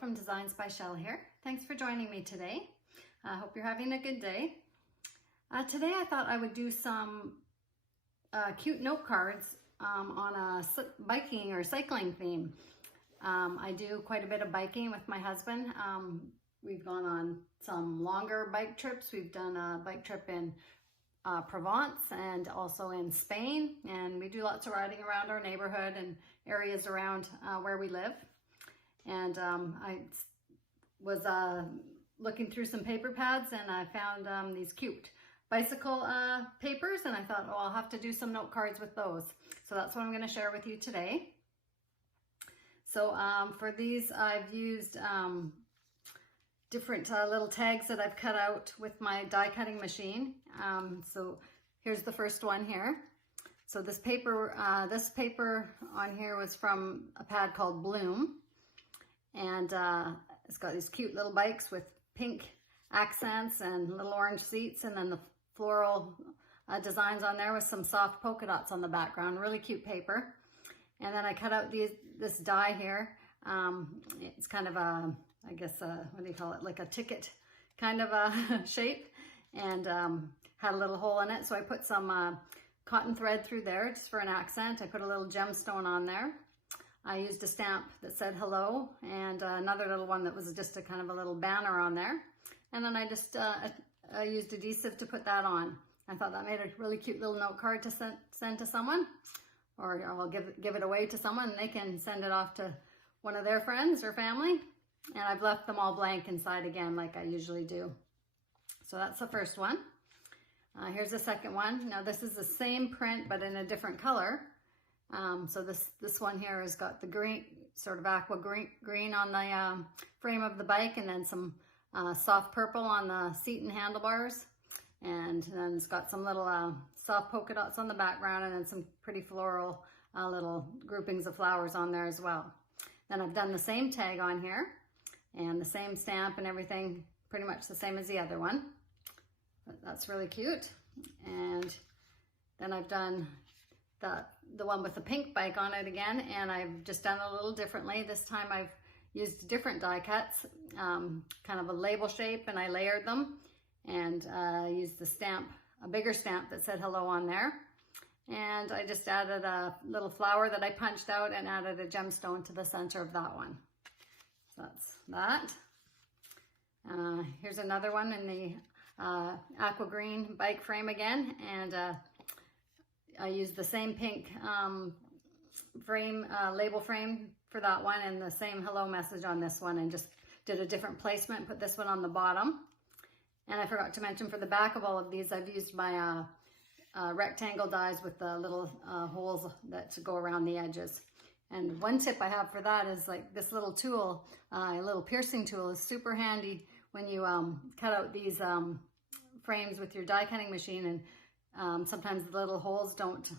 from Designs by Shell here. Thanks for joining me today. I hope you're having a good day. Today I thought I would do some cute note cards on a biking or cycling theme. I do quite a bit of biking with my husband. We've gone on some longer bike trips. We've done a bike trip in Provence and also in Spain, and we do lots of riding around our neighborhood and areas around where we live. And I was looking through some paper pads, and I found these cute bicycle papers, and I thought, oh, I'll have to do some note cards with those. So that's what I'm going to share with you today. So for these, I've used different little tags that I've cut out with my die cutting machine. So here's the first one here. So this paper on here was from a pad called Bloom, and it's got these cute little bikes with pink accents and little orange seats, and then the floral designs on there with some soft polka dots on the background. Really cute paper. And then I cut out this die here. It's kind of a, I guess, what do you call it? Like a ticket kind of a shape, and had a little hole in it. So I put some cotton thread through there just for an accent. I put a little gemstone on there. I used a stamp that said hello, and another little one that was just a kind of a little banner on there. And then I just I used adhesive to put that on. I thought that made a really cute little note card to send to someone, or I'll give it away to someone, and they can send it off to one of their friends or family. And I've left them all blank inside again, like I usually do. So that's the first one. Here's the second one. Now this is the same print, but in a different color. So this one here has got the green, sort of aqua green on the frame of the bike, and then some soft purple on the seat and handlebars. And then it's got some little soft polka dots on the background, and then some pretty floral little groupings of flowers on there as well. Then I've done the same tag on here, and the same stamp and everything, pretty much the same as the other one. But that's really cute. And then I've done the one with the pink bike on it again, and I've just done a little differently. This time I've used different die cuts, kind of a label shape, and I layered them, and used the stamp, a bigger stamp that said hello on there. And I just added a little flower that I punched out and added a gemstone to the center of that one. So that's that. Here's another one in the aqua green bike frame again, and I used the same pink frame, label frame for that one, and the same hello message on this one, and just did a different placement, put this one on the bottom. And I forgot to mention, for the back of all of these, I've used my rectangle dies with the little holes that go around the edges. And one tip I have for that is, like, this little tool, a little piercing tool, is super handy when you cut out these frames with your die cutting machine, and sometimes the little holes don't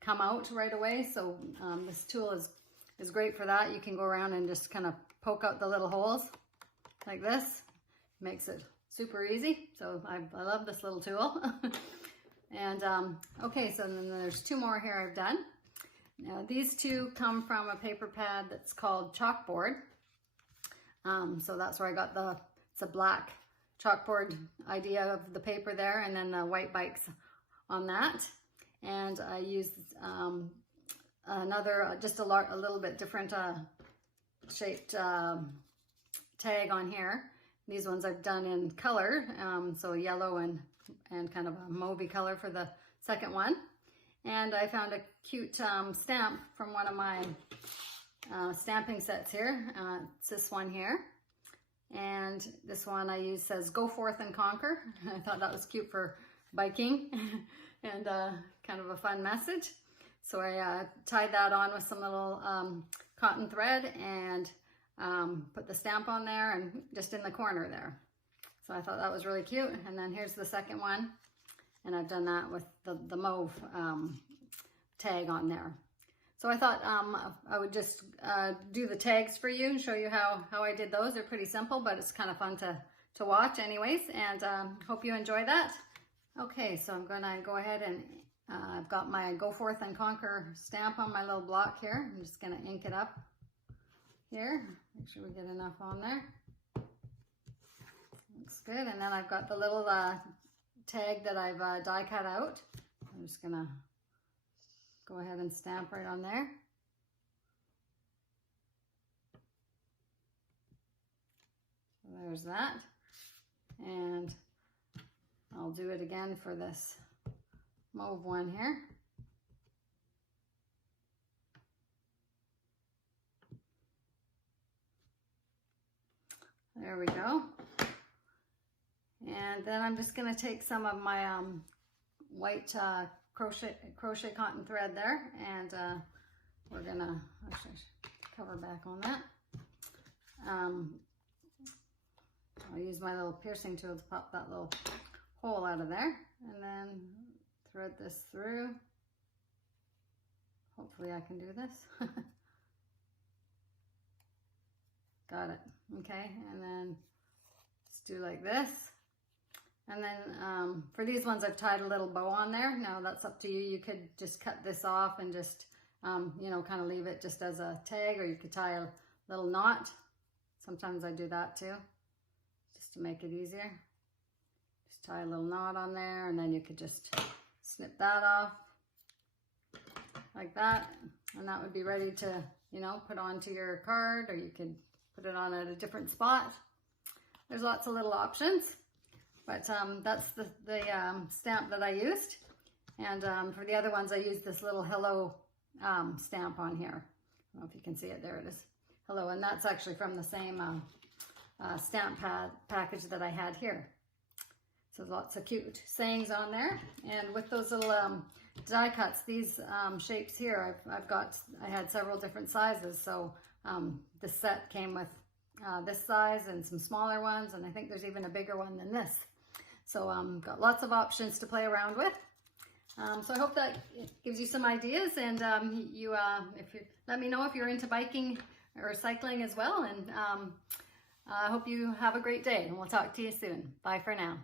come out right away. So this tool is great for that. You can go around and just kind of poke out the little holes like this. Makes it super easy. So I love this little tool. And okay, so then there's two more here I've done. Now these two come from a paper pad that's called Chalkboard. So that's where I got it's a black chalkboard idea of the paper there, and then the white bikes on that. And I used another, just a little bit different shaped tag on here. These ones I've done in color, so yellow and kind of a mauvey color for the second one. And I found a cute stamp from one of my stamping sets here. It's this one here. And this one I use says, "Go forth and conquer." I thought that was cute for biking and kind of a fun message. So I tied that on with some little cotton thread, and put the stamp on there and just in the corner there. So I thought that was really cute. And then here's the second one, and I've done that with the mauve tag on there. So I thought I would just do the tags for you and show you how I did those. They're pretty simple, but it's kind of fun to watch anyways, and hope you enjoy that. Okay, so I'm gonna go ahead and I've got my Go Forth and Conquer stamp on my little block here. I'm just gonna ink it up here. Make sure we get enough on there. Looks good. And then I've got the little tag that I've die cut out. I'm just gonna go ahead and stamp right on there. So there's that. And I'll do it again for this mauve one here. There we go. And then I'm just going to take some of my white crochet cotton thread there, and we're going to actually cover back on that. I'll use my little piercing tool to pop that little hole out of there, and then thread this through. Hopefully I can do this. Got it. Okay, and then just do like this. And then for these ones, I've tied a little bow on there. Now that's up to you. You could just cut this off and just, you know, kind of leave it just as a tag, or you could tie a little knot. Sometimes I do that too, just to make it easier. Just tie a little knot on there, and then you could just snip that off like that. And that would be ready to, you know, put onto your card, or you could put it on at a different spot. There's lots of little options, but that's the stamp that I used. And for the other ones, I used this little hello stamp on here. I don't know if you can see it. There it is. Hello. And that's actually from the same stamp package that I had here. So lots of cute sayings on there. And with those little die cuts, these shapes here, I had several different sizes. So the set came with this size and some smaller ones, and I think there's even a bigger one than this. So got lots of options to play around with. So I hope that gives you some ideas, and if you let me know if you're into biking or cycling as well. And I hope you have a great day, and we'll talk to you soon. Bye for now.